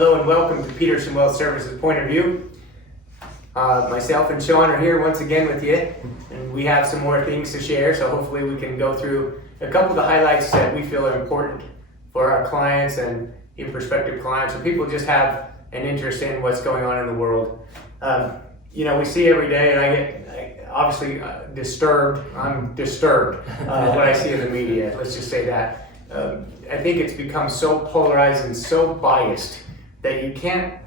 Hello and welcome to Peterson Wealth Services Point of View. Myself and Shaun are here once again with you, and we have some more things to share, so hopefully we can go through a couple of the highlights that we feel are important for our clients and even prospective clients, so people just have an interest in what's going on in the world. We see every day, and I get obviously disturbed. I'm disturbed what I see in the media, let's just say that. I think it's become so polarized and so biased that you can't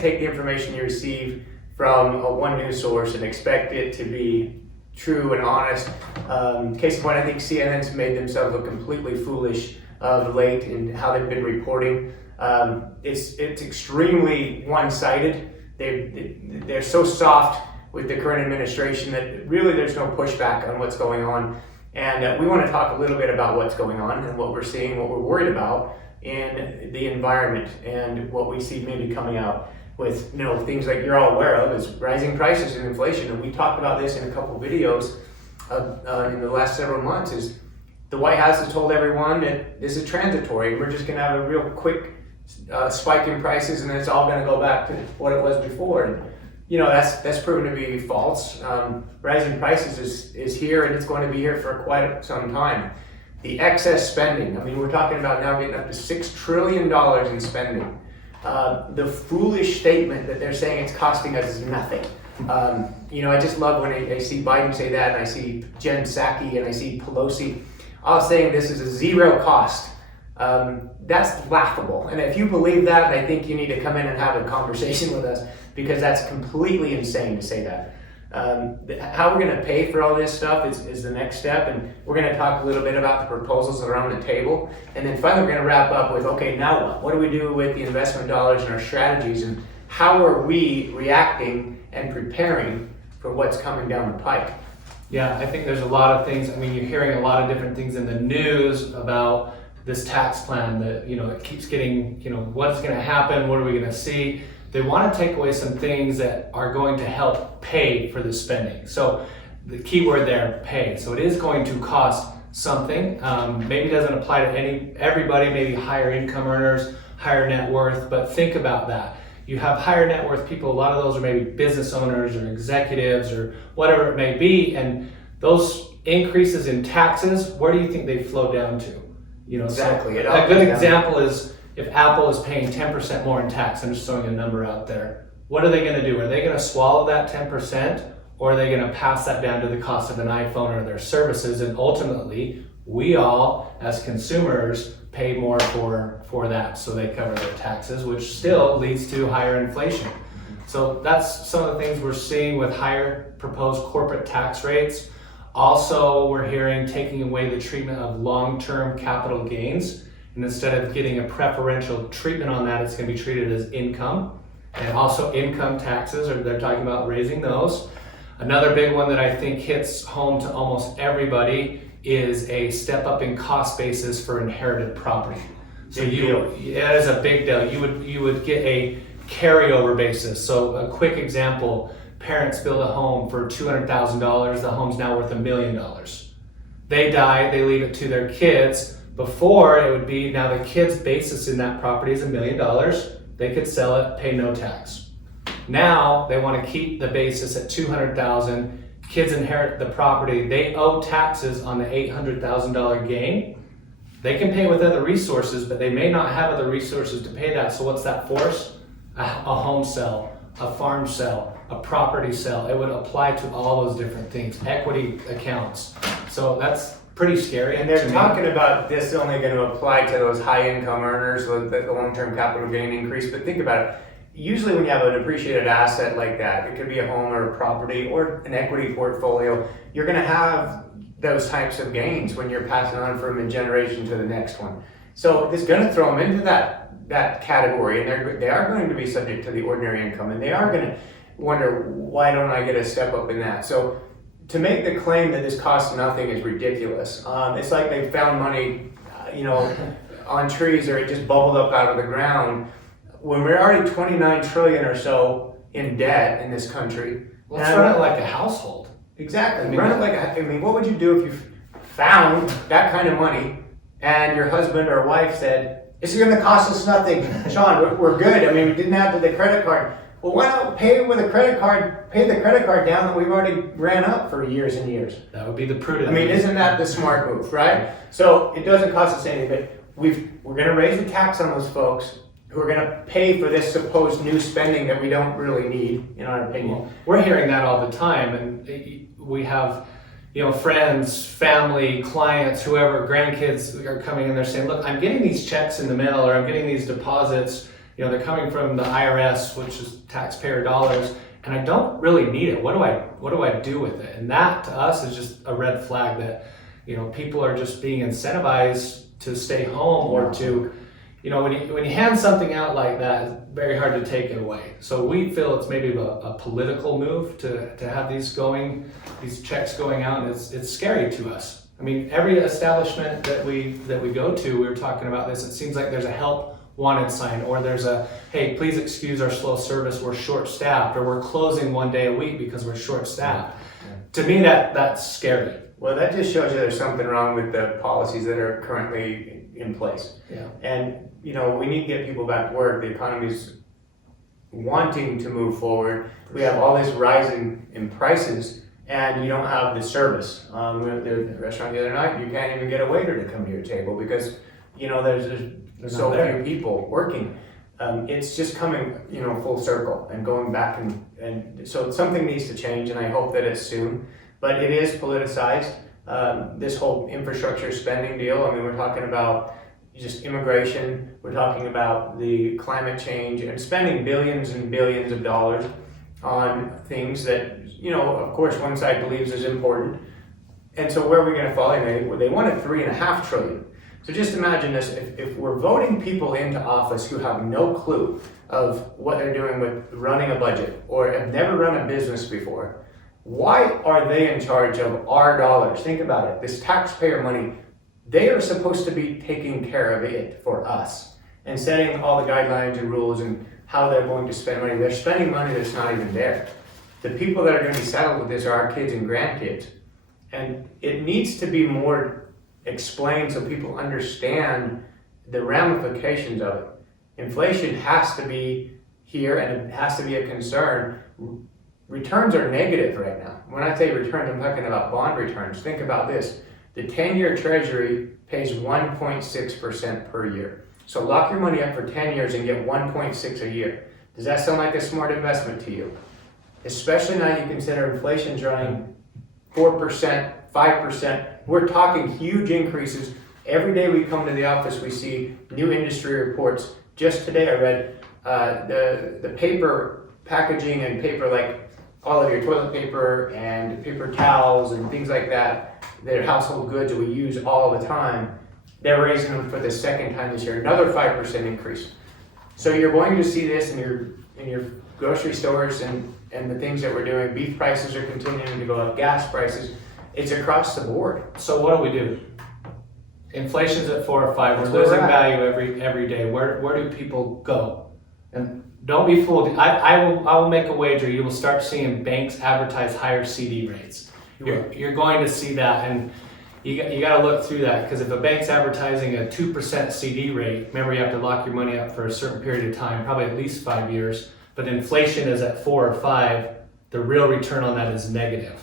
take the information you receive from one news source and expect it to be true and honest. Case in point, I think CNN's made themselves look completely foolish of late in how they've been reporting. It's extremely one-sided. They're so soft with the current administration that really there's no pushback on what's going on. And we want to talk a little bit about what's going on and what we're seeing, what we're worried about in the environment, and what we see maybe coming out with things like you're all aware of is rising prices and inflation. And we talked about this in a couple videos in the last several months. Is the White House has told everyone that this is transitory. We're just going to have a real quick spike in prices, and it's all going to go back to what it was before. And, that's proven to be false. Rising prices is here, and it's going to be here for quite some time. The excess spending, we're talking about now getting up to $6 trillion in spending. The foolish statement that they're saying it's costing us nothing. I just love when I see Biden say that, and I see Jen Psaki, and I see Pelosi all saying this is a zero cost. That's laughable. And if you believe that, I think you need to come in and have a conversation with us, because that's completely insane to say that. How we're going to pay for all this stuff is the next step, and we're going to talk a little bit about the proposals that are on the table, and then finally we're going to wrap up with, okay, now what? What do we do with the investment dollars and our strategies, and how are we reacting and preparing for what's coming down the pike? Yeah, I think there's a lot of things. You're hearing a lot of different things in the news about this tax plan that, it keeps getting, what's going to happen, what are we going to see? They want to take away some things that are going to help pay for the spending. So the key word there, pay. So it is going to cost something. Maybe it doesn't apply to everybody, maybe higher income earners, higher net worth, but think about that. You have higher net worth people, a lot of those are maybe business owners or executives or whatever it may be, and those increases in taxes, where do you think they flow down to? Exactly. So a good example is if Apple is paying 10% more in tax. I'm just throwing a number out there. What are they going to do? Are they going to swallow that 10%, or are they going to pass that down to the cost of an iPhone or their services? And ultimately, we all, as consumers, pay more for that, so they cover their taxes, which still leads to higher inflation. So that's some of the things we're seeing with higher proposed corporate tax rates. Also, we're hearing taking away the treatment of long-term capital gains. And instead of getting a preferential treatment on that, it's going to be treated as income. And also income taxes, or they're talking about raising those. Another big one that I think hits home to almost everybody is a step up in cost basis for inherited property. So it is a big deal. You would get a carryover basis. So a quick example, parents build a home for $200,000, the home's now worth $1 million. They die, they leave it to their kids. Before, it would be now the kid's basis in that property is $1 million. They could sell it, pay no tax. Now they want to keep the basis at $200,000. Kids inherit the property. They owe taxes on the $800,000 gain. They can pay with other resources, but they may not have other resources to pay that. So what's that force? A home sale, a farm sale, a property sale. It would apply to all those different things, equity accounts. So that's pretty scary. And they're talking about this only going to apply to those high income earners with the long-term capital gain increase. But think about it. Usually when you have an appreciated asset like that, it could be a home or a property or an equity portfolio, you're going to have those types of gains when you're passing on from a generation to the next one. So it's going to throw them into that category, and they are going to be subject to the ordinary income, and they are going to wonder, why don't I get a step up in that? So to make the claim that this costs nothing is ridiculous. It's like they found money, on trees, or it just bubbled up out of the ground. When we're already 29 trillion or so in debt in this country. Let's run it like a household. Exactly. What would you do if you found that kind of money and your husband or wife said, It's going to cost us nothing. Shaun, we're good. I mean, we didn't add to the credit card. Well, why not pay with a credit card, pay the credit card down that we've already ran up for years and years? That would be the prudent. I mean, isn't that the smart move, right? So it doesn't cost us anything, but we're going to raise the tax on those folks who are going to pay for this supposed new spending that we don't really need, in our opinion. We're hearing that all the time, and we have, friends, family, clients, whoever, grandkids are coming in. They're saying, "Look, I'm getting these checks in the mail, or I'm getting these deposits. They're coming from the IRS, which is taxpayer dollars, and I don't really need it. What do I do with it?" And that to us is just a red flag that people are just being incentivized to stay home or to, when you hand something out like that, it's very hard to take it away. So we feel it's maybe a political move to have these checks going out, and it's scary to us. I mean, every establishment that we go to, we were talking about this, it seems like there's a help wanted sign, or there's a, "Hey, please excuse our slow service, we're short staffed," or "We're closing one day a week because we're short staffed." To me, that's scary. Well, that just shows you there's something wrong with the policies that are currently in place. Yeah. And, we need to get people back to work. The economy's wanting to move forward. We have all this rising in prices, and you don't have the service. We went to the restaurant the other night, you can't even get a waiter to come to your table because, there's so few people working. It's just coming, full circle and going back, and so something needs to change, and I hope that it's soon. But it is politicized. This whole infrastructure spending deal. I mean, we're talking about just immigration. We're talking about the climate change and spending billions and billions of dollars on things that, of course, one side believes is important. And so where are we going to fall in? They wanted $3.5 trillion. So just imagine this, if we're voting people into office who have no clue of what they're doing with running a budget or have never run a business before, why are they in charge of our dollars? Think about it, this taxpayer money, they are supposed to be taking care of it for us and setting all the guidelines and rules and how they're going to spend money. They're spending money that's not even there. The people that are going to be saddled with this are our kids and grandkids. And it needs to be more explained so people understand the ramifications of it. Inflation has to be here and it has to be a concern. Returns are negative right now. When I say returns, I'm talking about bond returns. Think about this. The 10-year treasury pays 1.6% per year. So lock your money up for 10 years and get 1.6 a year. Does that sound like a smart investment to you? Especially now you consider inflation's running 4%, 5%. We're talking huge increases. Every day we come to the office, we see new industry reports. Just today I read the paper packaging and paper, like all of your toilet paper and paper towels and things like that, they're household goods that we use all the time. They're raising them for the second time this year, another 5% increase. So you're going to see this in your grocery stores and the things that we're doing. Beef prices are continuing to go up, gas prices. It's across the board. So what do we do? Inflation's at 4 or 5. We're That's where losing we're at. value every day. Where do people go? And don't be fooled. I will make a wager. You will start seeing banks advertise higher CD rates. You're going to see that, and you got to look through that, because if a bank's advertising a 2% CD rate, remember you have to lock your money up for a certain period of time, probably at least 5 years. But inflation is at 4 or 5. The real return on that is negative.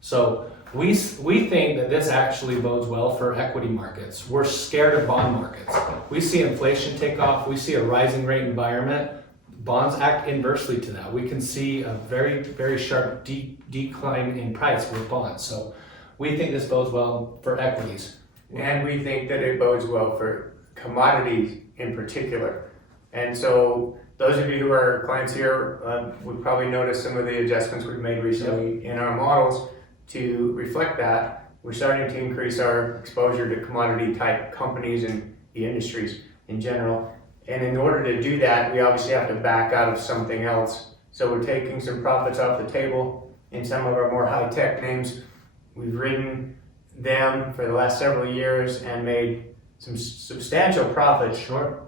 So we think that this actually bodes well for equity markets. We're scared of bond markets. We see inflation take off. We see a rising rate environment. Bonds act inversely to that. We can see a very, very sharp decline in price with bonds. So we think this bodes well for equities. And we think that it bodes well for commodities in particular. And so those of you who are clients here would probably notice some of the adjustments we've made recently in our models to reflect that. We're starting to increase our exposure to commodity type companies and the industries in general. And in order to do that, we obviously have to back out of something else. So we're taking some profits off the table in some of our more high-tech names. We've ridden them for the last several years and made some substantial profits. Sure.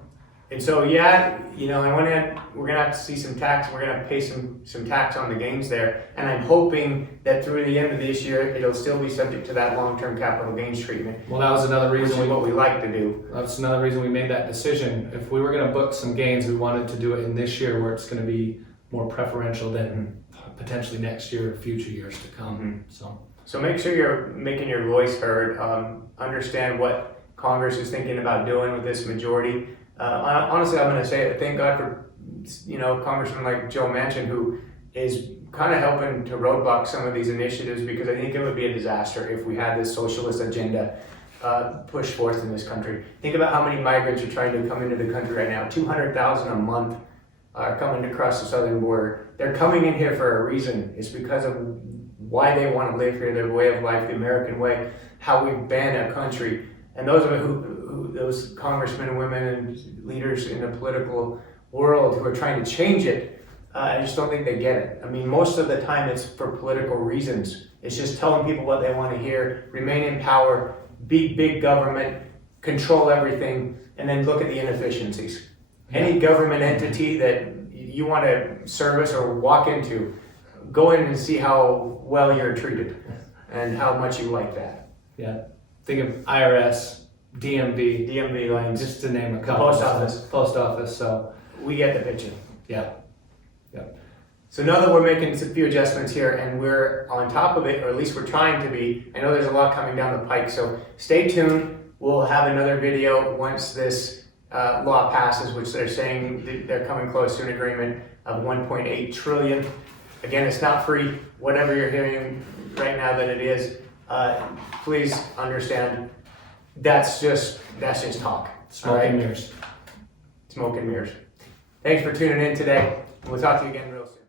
And so, yeah, you know, on one hand, we're gonna have to see some tax. We're gonna pay some tax on the gains there, and I'm hoping that through the end of this year, it'll still be subject to that long-term capital gains treatment. Well, that was another Which reason is what we like to do. That's another reason we made that decision. If we were going to book some gains, we wanted to do it in this year where it's going to be more preferential than potentially next year or future years to come. So make sure you're making your voice heard. Understand what Congress is thinking about doing with this majority. Honestly, I'm going to say thank God for, you know, Congressman like Joe Manchin, who is kind of helping to roadblock some of these initiatives, because I think it would be a disaster if we had this socialist agenda pushed forth in this country. Think about how many migrants are trying to come into the country right now. 200,000 a month are coming across the southern border. They're coming in here for a reason. It's because of why they want to live here, their way of life, the American way, how we've been a country. And those of those congressmen and women and leaders in the political world who are trying to change it, I just don't think they get it. I mean, most of the time it's for political reasons. It's just telling people what they want to hear, remain in power, be big government, control everything, and then look at the inefficiencies. Any government entity that you want to service or walk into, go in and see how well you're treated and how much you like that. Yeah. Think of IRS, DMV lanes, just to name a couple. Post office. So we get the picture. yeah. So now that we're making a few adjustments here and we're on top of it, or at least we're trying to be, I know there's a lot coming down the pike, so stay tuned. We'll have another video once this law passes, which they're saying they're coming close to an agreement of 1.8 trillion. Again, it's not free. Whatever you're hearing right now that it is, please understand that's just talk. Smoke and mirrors. Smoke and mirrors. Thanks for tuning in today. We'll talk to you again real soon.